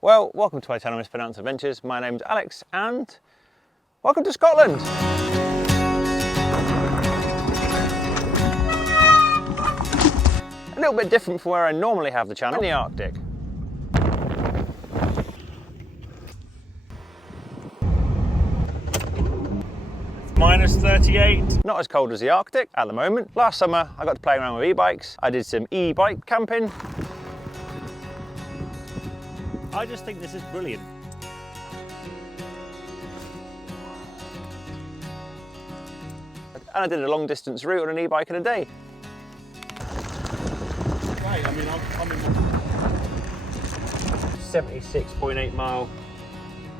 Well, welcome to my channel, Mispronounced Adventures. My name's Alex and welcome to Scotland. A little bit different from where I normally have the channel, in the Arctic. Minus 38. Not as cold as the Arctic at the moment. Last summer I got to play around with e-bikes. I did some e-bike camping. I just think this is brilliant. And I did a long distance route on an e-bike in a day. Right, I mean, I'm in 76.8 mile,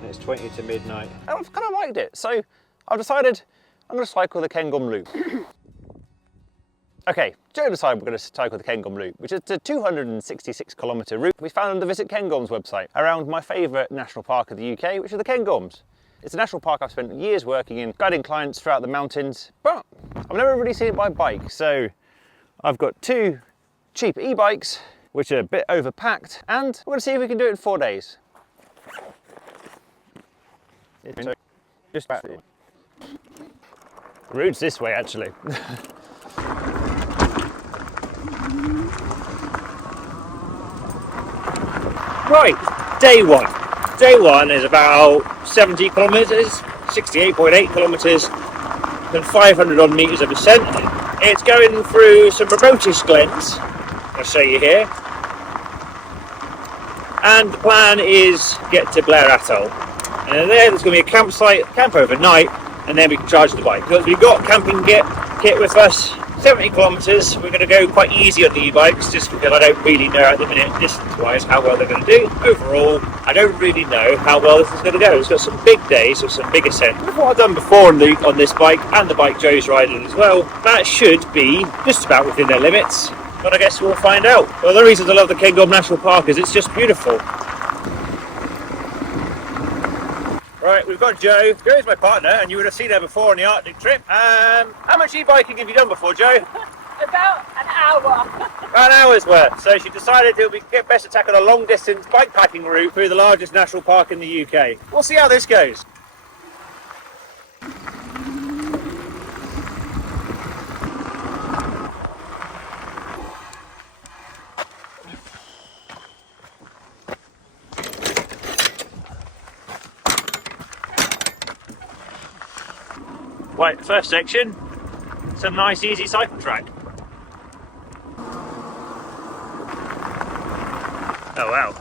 and it's 20 to midnight. And I've kind of liked it, so I've decided I'm going to cycle the Cairngorm loop. Okay, Joe decided we're going to cycle the Cairngorm loop, which is a 266 kilometre route we found on the Visit Cairngorms website around my favourite national park of the UK, which is the Cairngorms. It's a national park I've spent years working in, guiding clients throughout the mountains, but I've never really seen it by bike. So I've got two cheap e-bikes, which are a bit overpacked, and we're going to see if we can do it in 4 days. The route's this way, actually. Right, day one. Day one is about 70 kilometres, 68.8 kilometres, and 500 odd metres of ascent. It's going through some remotish glens, I'll show you here. And the plan is get to Blair Atholl. And there's going to be a campsite, camp overnight, and then we can charge the bike. Because we've got camping kit with us, 70 kilometres. We're going to go quite easy on the e-bikes, just because I don't really know at the minute, distance-wise, how well they're going to do. Overall, I don't really know how well this is going to go. It's got some big days with some big ascent. With what I've done before on this bike, and the bike Joe's riding as well, that should be just about within their limits. But I guess we'll find out. Well, the reasons I love the Cairngorm National Park is it's just beautiful. Right, we've got Joe. Joe's my partner, and you would have seen her before on the Arctic trip. How much e-biking have you done before, Joe? About an hour. About an hour's worth. So she decided it would get best to tackle a long distance bikepacking route through the largest national park in the UK. We'll see how this goes. Right, first section, some nice easy cycle track. Oh wow.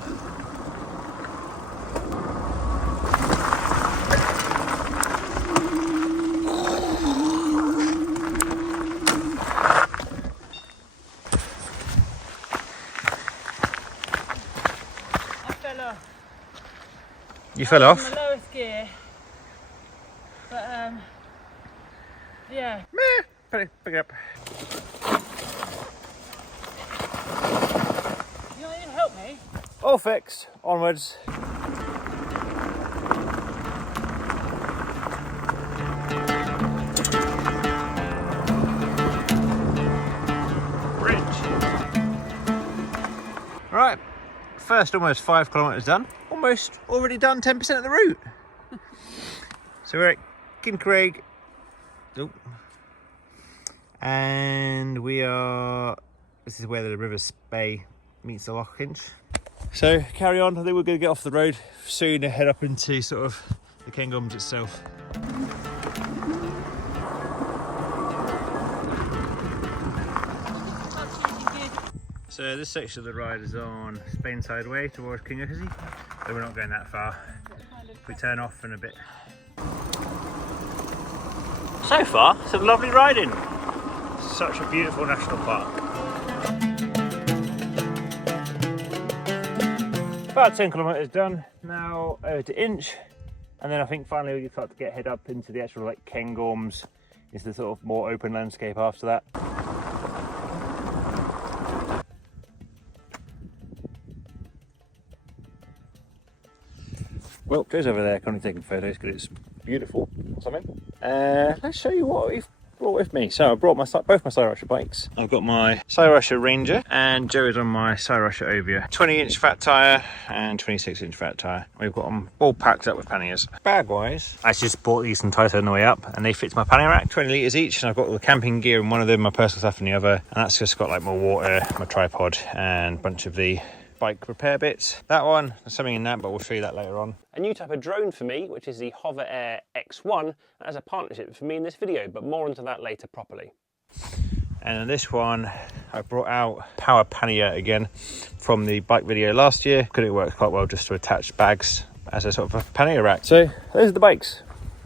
I fell off. You fell off? In the lowest gear. But yeah. Pick it up. You not even help me? All fixed, onwards. Bridge. Right, first almost 5 kilometres done. Almost already done 10% of the route. So we're at Kincraig. Nope. And we are, this is where the River Spey meets the Lochkinch. So carry on, I think we're going to get off the road soon and head up into sort of the Cairngorms itself. So this section of the ride is on Spainside Way towards Kinghizzy, but we're not going that far. We turn off in a bit. So far, some lovely riding. Such a beautiful national park. About 10 kilometres done, now over to Inch, and then I think finally we can start to head up into the actual like Cairngorms, into the sort of more open landscape after that. Well, Joe's over there currently taking photos because it's beautiful or something. Let's show you what we've brought with me. So I brought both my Cyrusher bikes. I've got my Cyrusher Ranger and Joe's on my Cyrusher Aviemore. 20-inch fat tyre and 26-inch fat tyre. We've got them all packed up with panniers. Bag-wise, I just bought these from Tyto on the way up and they fit my pannier rack, 20 litres each, and I've got all the camping gear in one of them, my personal stuff in the other, and that's just got like my water, my tripod and a bunch of the bike repair bits. That one, there's something in that, but we'll show you that later on. A new type of drone for me, which is the HOVERair X1, as a partnership for me in this video, but more into that later properly. And in this one, I brought out power pannier again from the bike video last year, because it works quite well just to attach bags as a sort of a pannier rack. So those are the bikes.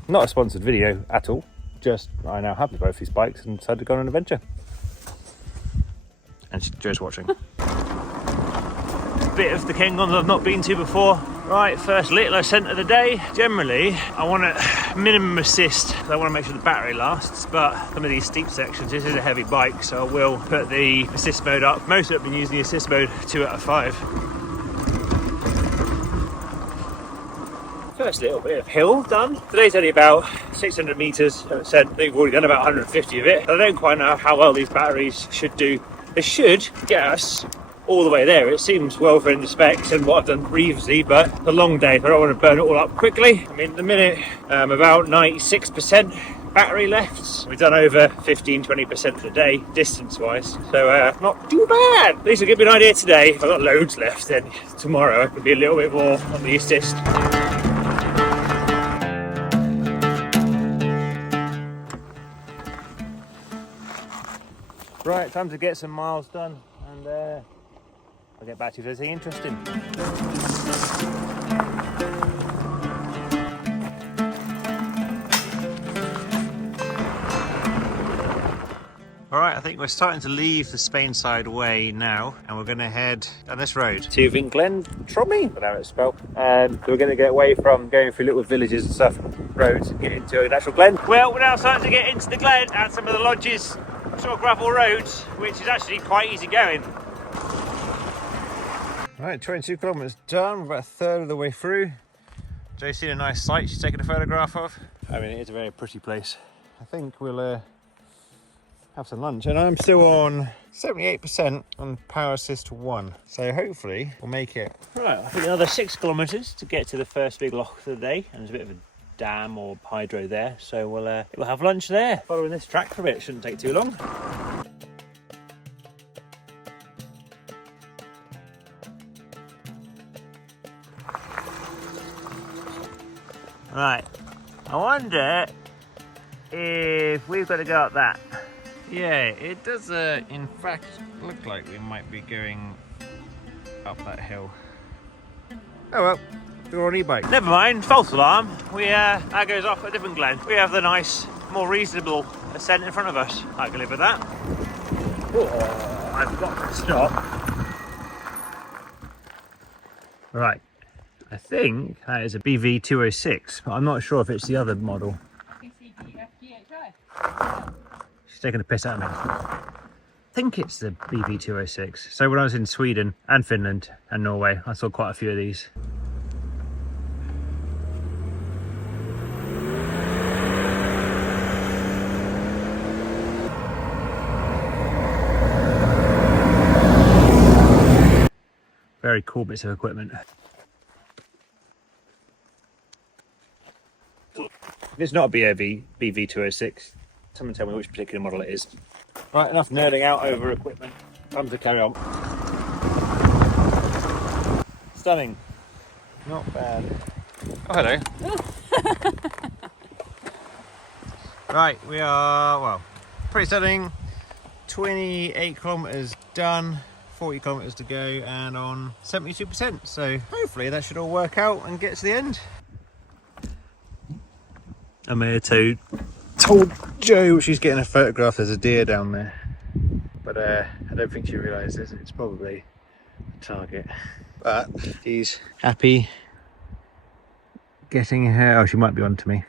Not a sponsored video at all, just I now have both these bikes and decided to go on an adventure. And Joe's watching. Bit of the Cairngorms I've not been to before. Right, first little ascent of the day. Generally, I want a minimum assist. I want to make sure the battery lasts, but some of these steep sections, this is a heavy bike, so I will put the assist mode up. Most of it have been using the assist mode 2 out of 5. First little bit of hill done. Today's only about 600 metres. As I said, they've already done about 150 of it. I don't quite know how well these batteries should do. They should get us all the way there. It seems well within the specs and what I've done previously, but it's a long day, so I don't want to burn it all up quickly. I mean, at the minute, about 96% battery left. We've done over 15-20% of the day, distance-wise, so not too bad. At least it'll give me an idea today. If I've got loads left, then tomorrow I could be a little bit more on the assist. Right, time to get some miles done, and I'll get back to you if there's anything interesting. Alright, I think we're starting to leave the Spain side way now, and we're going to head down this road to Vinklen Trommy, whatever it's spelled. And we're going to get away from going through little villages and stuff, roads, and get into an actual glen. Well, we're now starting to get into the glen and some of the lodges, sort of gravel roads, which is actually quite easy going. Right, 22 kilometres done, we're about a third of the way through. Joe's seen a nice site she's taken a photograph of. I mean, it is a very pretty place. I think we'll have some lunch, and I'm still on 78% on power assist 1, so hopefully we'll make it. Right, I think another 6 kilometres to get to the first big loch of the day, and there's a bit of a dam or hydro there, so we'll have lunch there. Following this track for a bit, shouldn't take too long. Right, I wonder if we've got to go up that. Yeah, it does in fact look like we might be going up that hill. Oh well, we're on e-bike. Never mind, false alarm. That goes off a different glen. We have the nice, more reasonable ascent in front of us. I can live with that. Oh, I've got to stop. Right. I think that is a BV206, but I'm not sure if it's the other model. She's taking a piss at me. I think it's the BV206. So when I was in Sweden and Finland and Norway, I saw quite a few of these. Very cool bits of equipment. It's not a BV206. Someone tell me which particular model it is. Right, enough nerding out over equipment. Time to carry on. Stunning. Not bad. Oh, hello. Right, we are, well, pretty stunning. 28 kilometres done, 40 kilometres to go, and on 72%. So hopefully that should all work out and get to the end. I may have told Jo she's getting a photograph. There's a deer down there, but I don't think she realises it's probably a target. But she's happy getting her. Oh, she might be on to me.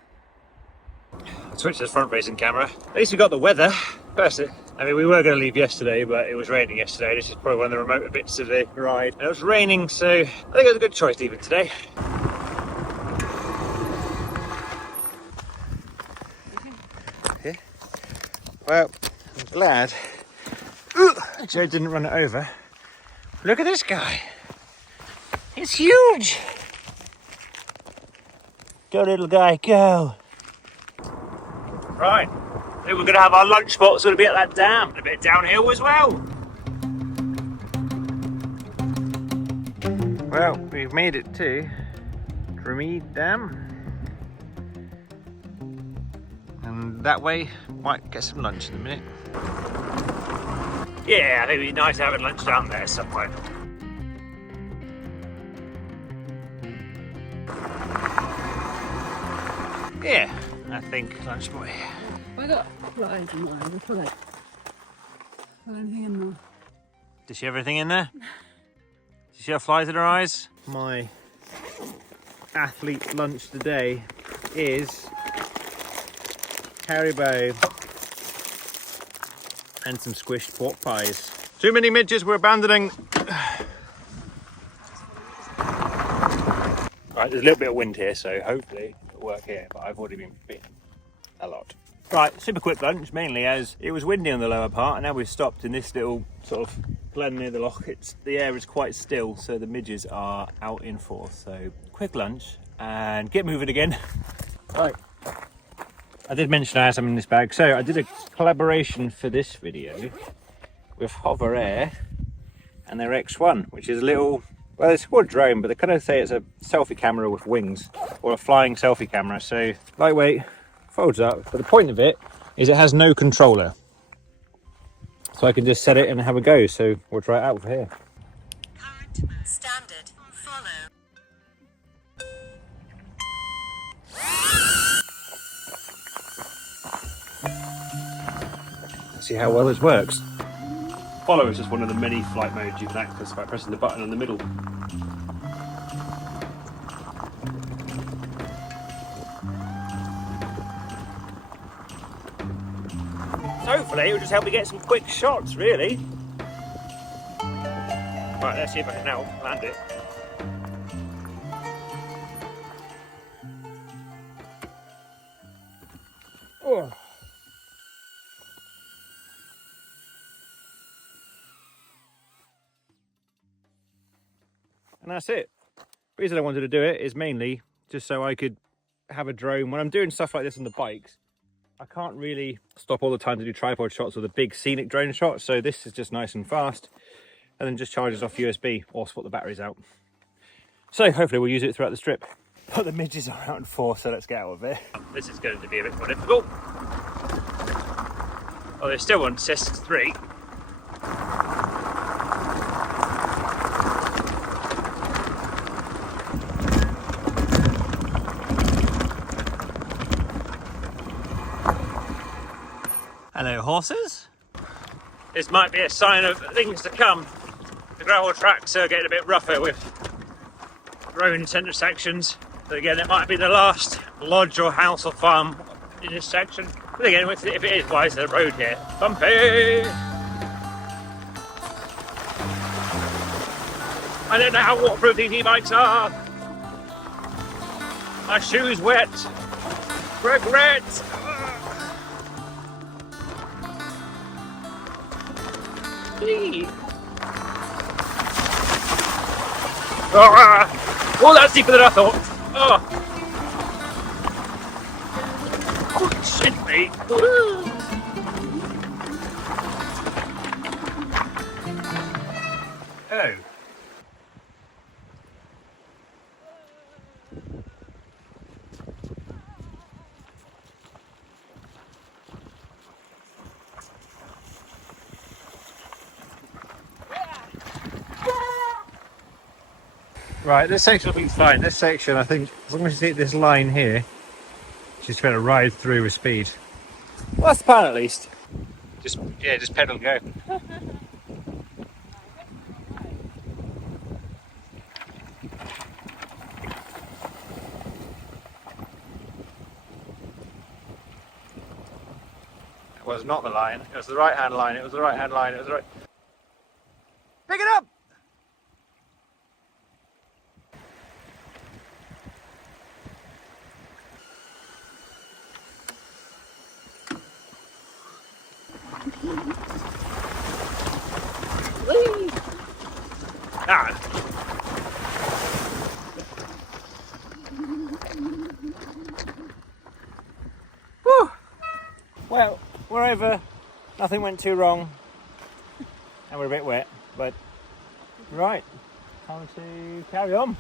I switched to the front-facing camera. At least we got the weather. First, I mean, we were going to leave yesterday, but it was raining yesterday. This is probably one of the remoter bits of the ride. And it was raining, so I think it was a good choice leaving today. Well, I'm glad Joe didn't run it over. Look at this guy. It's huge. Go, little guy, go. Right, I think we're going to have our lunch spot's going to be at that dam, and a bit downhill as well. Well, we've made it to Drummead Dam. And that way, might get some lunch in a minute. Yeah, I think it'd be nice having lunch down there somewhere. Yeah, I think lunch spot here. I got flies in my eyes. Got anything in there? Does she have everything in there? Does she have flies in her eyes? My athlete lunch today is Haribo and some squished pork pies. Too many midges, we're abandoning. Right, there's a little bit of wind here, so hopefully it'll work here, but I've already been bitten a lot. Right, super quick lunch, mainly as it was windy on the lower part, and now we've stopped in this little sort of glen near the loch. The air is quite still, so the midges are out in force. So quick lunch and get moving again. Right, I did mention I had something in this bag. So I did a collaboration for this video with HOVERair and their X1, which is a little, well, it's called a drone, but they kind of say it's a selfie camera with wings, or a flying selfie camera. So lightweight, folds up, but the point of it is it has no controller. So I can just set it and have a go. So we'll try it out for here. Current standard follow. See how well this works. Follow is just one of the many flight modes you can access by pressing the button in the middle. Hopefully it will just help me get some quick shots, really. Right, let's see if I can now land it. Oh. And that's it. The reason I wanted to do it is mainly just so I could have a drone. When I'm doing stuff like this on the bikes, I can't really stop all the time to do tripod shots or the big scenic drone shots, so this is just nice and fast, and then just charges off USB or swap the batteries out. So hopefully we'll use it throughout the trip. But the midges are out in force, so let's get out of it. This is going to be a bit more difficult. Oh, they're still on CISC 3. Hello, horses. This might be a sign of things to come. The gravel tracks are getting a bit rougher with road centre sections. So again, it might be the last lodge or house or farm in this section. But again, if it is, why is the road here? Bumpy! I don't know how waterproof these e-bikes are. My shoes wet. Regret! Oh, that's deeper than I thought. Oh, shit, mate. Oh. Right, this section will be fine. This section, I think, as long as you hit this line here, she's trying to ride through with speed. Well, that's the plan at least. Just pedal and go. It was not the line. It was the right-hand line. It was the right-hand line. It was the right... Pick it up! Whee! Ah. Whew. Well, we're over. Nothing went too wrong. And we're a bit wet, but right. Time to carry on.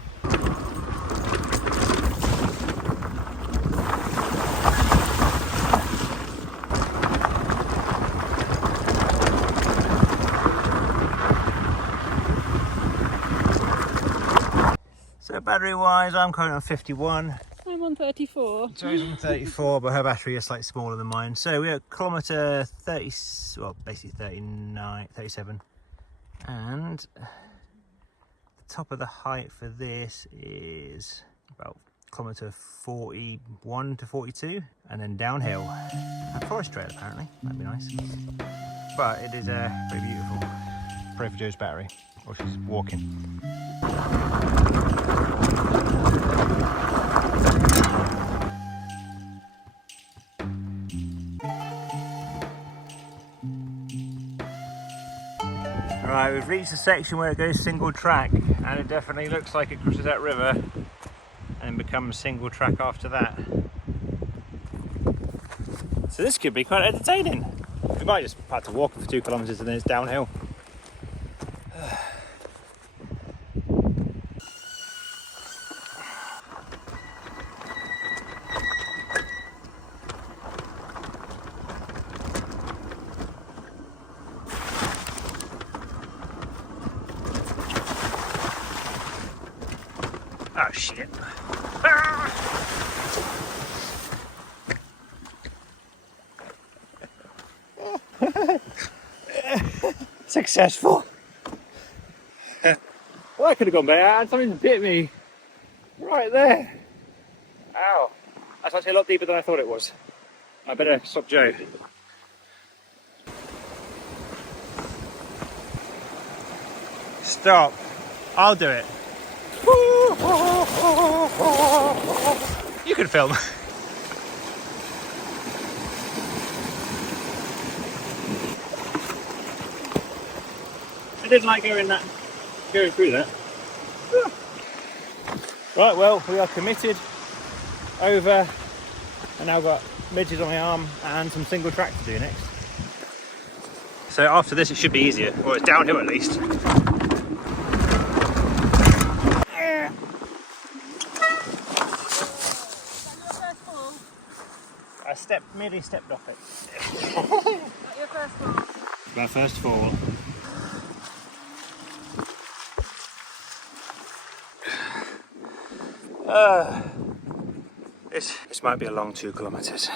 So battery wise, I'm currently on 51. I'm on 34. Joe's on 34, but her battery is slightly smaller than mine. So we're at kilometre 30, well basically 39, 37. And the top of the height for this is about kilometre 41 to 42, and then downhill. A forest trail apparently, that'd be nice. But it is very beautiful. Pray for Joe's battery, or she's walking. Right, we've reached the section where it goes single track, and it definitely looks like it crosses that river and becomes single track after that. So this could be quite entertaining. We might just have to walk for 2 kilometres and then it's downhill. Oh shit. Ah! Successful. Well, that could have gone better. Something bit me right there. Ow. That's actually a lot deeper than I thought it was. I better stop Joe. Stop. I'll do it. You can film. I didn't like going through that. Right, well, we are committed over, and now I've got midges on my arm and some single track to do next. So after this it should be easier, or it's downhill at least. I merely stepped off it. Not your first fall. My first fall. This might be a long 2 kilometres.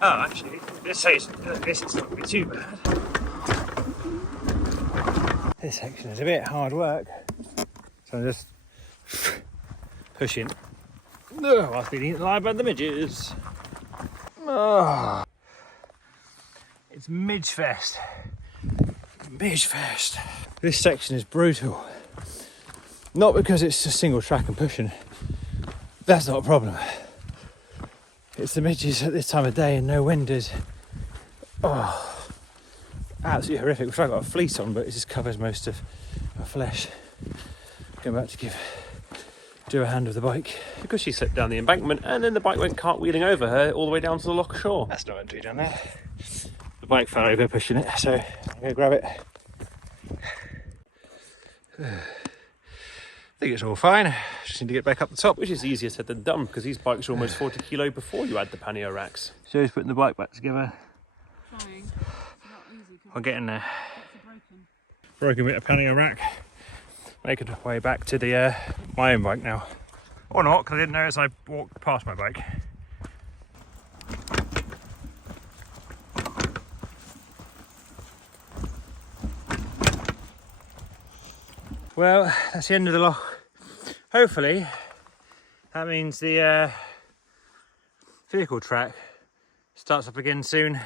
Oh, actually, this is not going to be too bad. This section is a bit hard work, so I'm just pushing. Whilst being eaten alive by the midges. Oh. It's Midge Fest. Midge Fest. This section is brutal. Not because it's just single track and pushing. That's not a problem. It's the midges at this time of day and no wind is. Oh, absolutely horrific. Which I've got a fleece on, but it just covers most of my flesh. Going back to do a hand with the bike. Because she slipped down the embankment and then the bike went cartwheeling over her all the way down to the loch shore. That's not meant to be done there. The bike fell over pushing it, so I'm going to grab it. I think it's all fine. Just need to get back up the top. Which is easier said than done because these bikes are almost 40 kilo before you add the pannier racks. Joe's putting the bike back together. Trying. Not easy. I'm getting there. Broken. Broken bit of pannier rack. Making our way back to the my own bike now. Or not, because I didn't notice I walked past my bike. Well, that's the end of the loch. Hopefully, that means the vehicle track starts up again soon.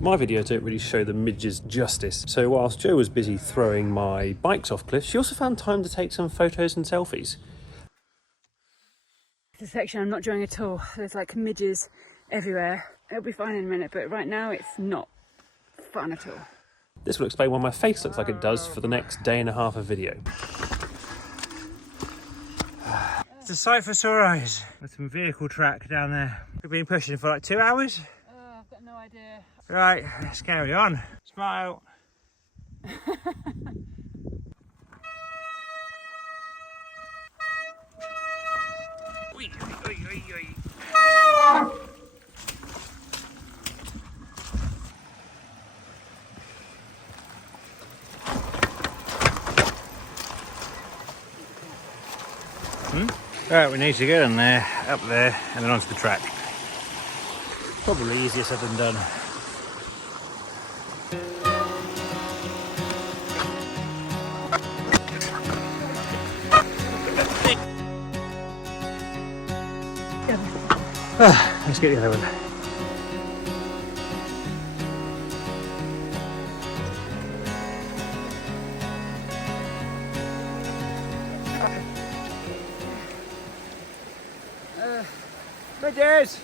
My video don't really show the midges justice. So whilst Joe was busy throwing my bikes off cliffs, she also found time to take some photos and selfies. It's a section I'm not enjoying at all. There's like midges everywhere. It'll be fine in a minute, but right now it's not fun at all. This will explain why my face looks like it does for the next day and a half of video. It's a sight for sore eyes. There's some vehicle track down there. We've been pushing for like 2 hours. I've got no idea. Right, let's carry on. Smile. Oi, oi, oi, oi. Right, we need to get in there, up there, and then onto the track. Probably easier said than done. Let's get the other one. Midges!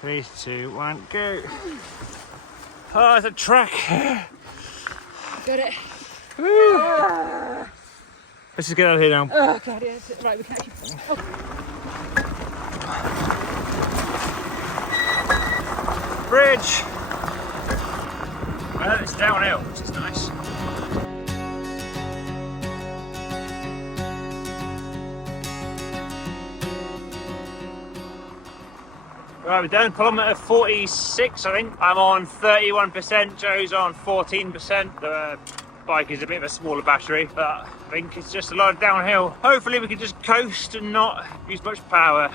3, 2, 1, go! Oh, it's a track! Got it. Let's just get out of here now. Oh god, yeah. Right, we can actually. Oh. Bridge! Well, it's downhill, which is nice. Right, we're down kilometre 46, I think. I'm on 31%, Joe's on 14%. The bike is a bit of a smaller battery, but I think it's just a lot of downhill. Hopefully we can just coast and not use much power.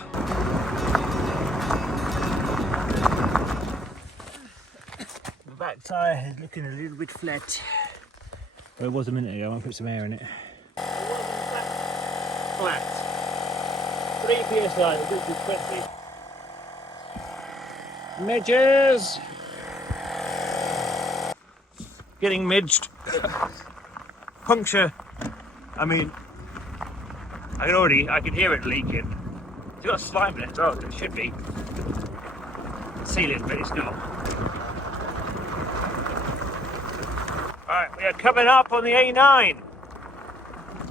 The back tyre is looking a little bit flat. Well, it was a minute ago, I put some air in it. Flat. 3 PSI, this is 20. Midges! Getting midged. Puncture. I mean, I can hear it leaking. It's got slime in it as well, it should be sealing, but it's not. Alright, we are coming up on the A9,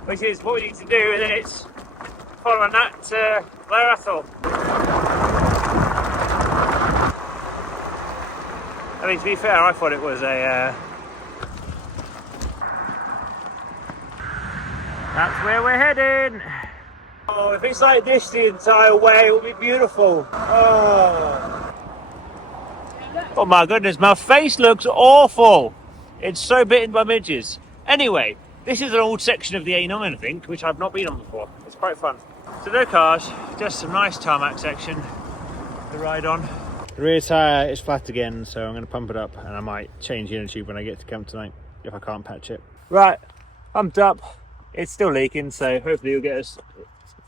which is what we need to do, and then it's following that to Blair Atholl. I mean, to be fair, I thought it was a... That's where we're heading! Oh, if it's like this the entire way, it will be beautiful. Oh my goodness, my face looks awful! It's so bitten by midges. Anyway, this is an old section of the A9, I think, which I've not been on before. It's quite fun. So no cars, just some nice tarmac section to ride on. The rear tyre is flat again, so I'm going to pump it up and I might change the inner tube when I get to camp tonight, if I can't patch it. Right, pumped up. It's still leaking, so hopefully you'll get us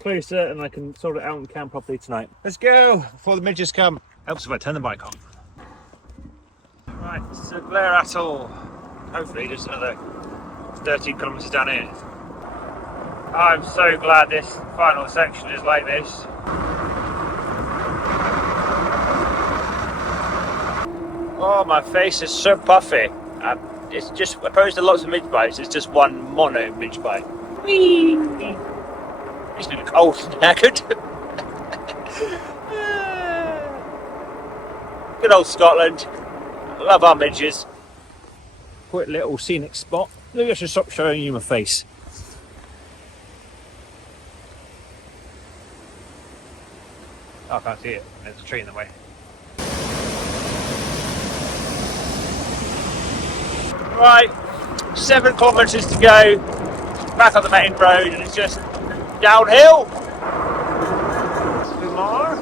closer and I can sort it out and camp properly tonight. Let's go before the midges come. Helps if I turn the bike on. Right, so Blair Atholl. Hopefully just another 13 kilometres down here. I'm so glad this final section is like this. Oh, my face is so puffy. It's just, opposed to lots of midge bikes, it's just one mono midge bike. Whee! It's been cold and knackered. Good old Scotland. Love our midges. Quick little scenic spot. Maybe I should stop showing you my face. Oh, I can't see it. There's a tree in the way. Right, 7 kilometres to go, back on the main road, and it's just downhill. Two more.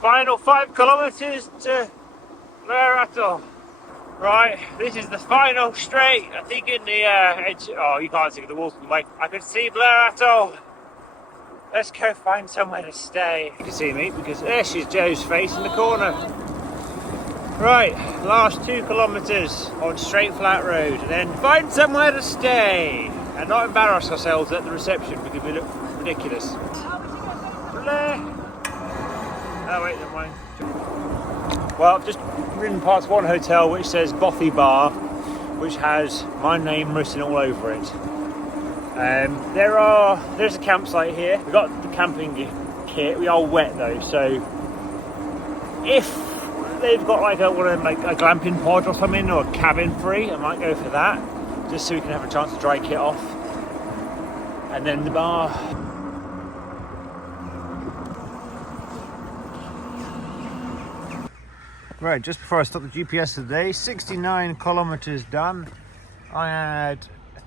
Final 5 kilometres to Blair Atholl. Right, this is the final straight. I think in the edge. Oh, you can't see the walls from the way. I can see Blair Atholl. Let's go find somewhere to stay. You can see me because there she's Joe's face in the corner. Right, last 2 kilometres on straight flat road, and then find somewhere to stay and not embarrass ourselves at the reception because we look ridiculous. Blair. Oh wait, never mind. Well, I've just ridden past one hotel which says Bothy Bar, which has my name written all over it. There's a campsite here. We've got the camping kit. We are wet though, so if they've got like a glamping pod or something, or a cabin free, I might go for that, just so we can have a chance to dry kit off. And then the bar. Right, just before I stop the GPS today, 69 kilometres done. I had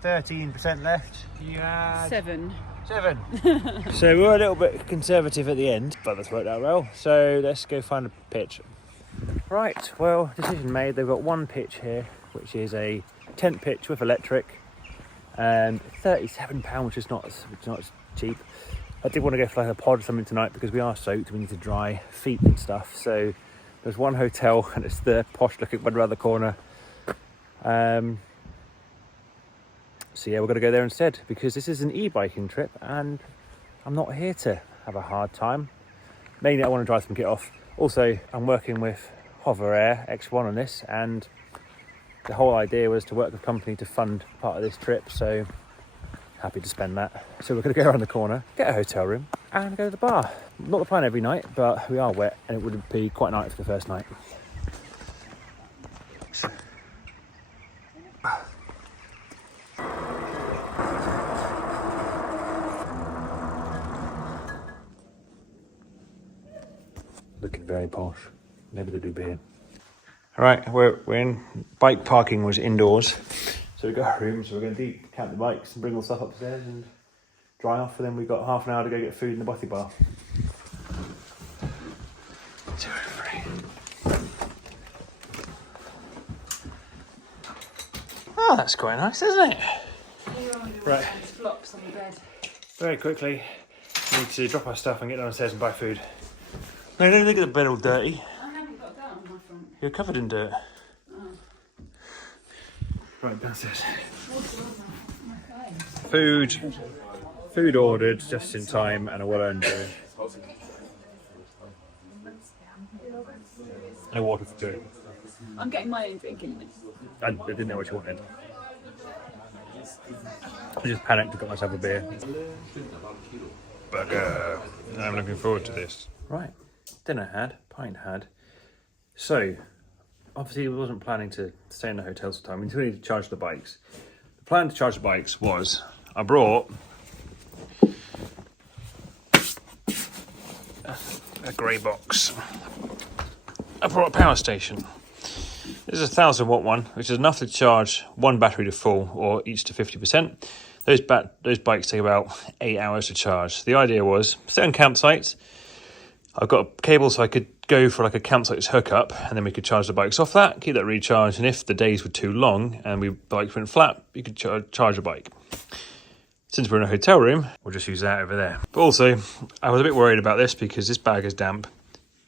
13% left. You had 7. 7. So we were a little bit conservative at the end, but that's worked out well. So let's go find a pitch. Right, well, decision made. They've got one pitch here, which is a tent pitch with electric, and £37, which is not cheap. I did want to go for like a pod or something tonight because we are soaked. We need to dry feet and stuff. So there's one hotel, and it's the posh looking one around the corner. So yeah, we're going to go there instead because this is an e-biking trip and I'm not here to have a hard time. Mainly I want to dry some kit off. Also, I'm working with HOVERair X1 on this, and the whole idea was to work with a company to fund part of this trip, so happy to spend that. So we're going to go around the corner, get a hotel room and go to the bar. Not the plan every night, but we are wet and it would be quite nice for the first night. Looking very posh. Maybe they do beer. All right, we're in. Bike parking was indoors, so we got our room. So we're going to decamp the bikes and bring all the stuff upstairs and dry off. And then we got half an hour to go get food in the Bothy Bar. 203. Oh, that's quite nice, isn't it? Right. Flops on the bed. Very quickly, we need to drop our stuff and get downstairs and buy food. No, don't look at the bed all dirty. I haven't got that on my front. You're covered in dirt. Oh. Right, downstairs. Food ordered just in time and a well-earned dinner. No water for two. I'm getting my own drink in a minute. I didn't know what you wanted. I just panicked and got myself a beer. Burger. I'm looking forward to this. Right. Dinner had, pint had. So, obviously we wasn't planning to stay in the hotel for time. We need to charge the bikes. The plan to charge the bikes was, I brought a grey box. I brought a power station. This is a 1000 watt one, which is enough to charge one battery to full or each to 50%. Those bikes take about 8 hours to charge. The idea was, certain campsites, I've got a cable so I could go for like a campsite's hookup, and then we could charge the bikes off that, keep that recharged, and if the days were too long and bikes went flat, you could charge a bike. Since we're in a hotel room, we'll just use that over there. But also, I was a bit worried about this because this bag is damp.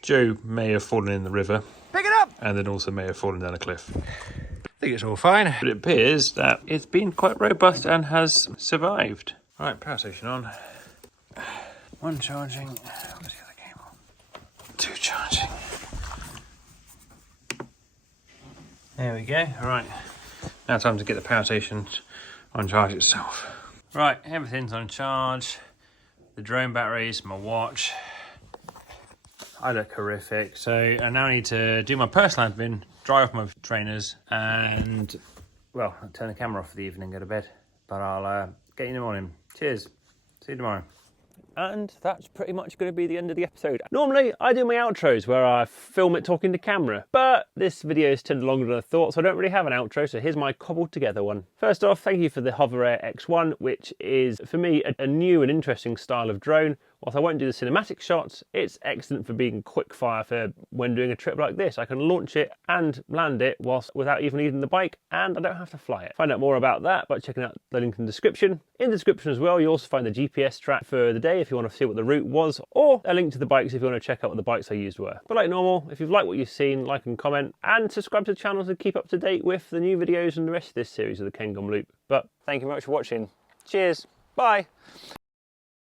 Joe may have fallen in the river. Pick it up! And then also may have fallen down a cliff. I think it's all fine. But it appears that it's been quite robust and has survived. Right, power station on. One charging. Where's the other cable? 2 charging. There we go. Right. Now time to get the power station on charge itself. Right, everything's on charge. The drone batteries, my watch. I look horrific. So I now need to do my personal admin, dry off my trainers, and, well, I'll turn the camera off for the evening and go to bed. But I'll get you in the morning. Cheers. See you tomorrow. And that's pretty much going to be the end of the episode. Normally, I do my outros where I film it talking to camera, but this video is turned longer than I thought, so I don't really have an outro, so here's my cobbled together one. First off, thank you for the HOVERair X1, which is, for me, a new and interesting style of drone, Whilst I won't do the cinematic shots, it's excellent for being quick fire for when doing a trip like this. I can launch it and land it without even needing the bike, and I don't have to fly it. Find out more about that by checking out the link in the description. In the description as well, you also find the GPS track for the day if you want to see what the route was, or a link to the bikes if you want to check out what the bikes I used were. But like normal, if you've liked what you've seen, like and comment, and subscribe to the channel to keep up to date with the new videos and the rest of this series of the Cairngorm Loop. But thank you very much for watching. Cheers. Bye.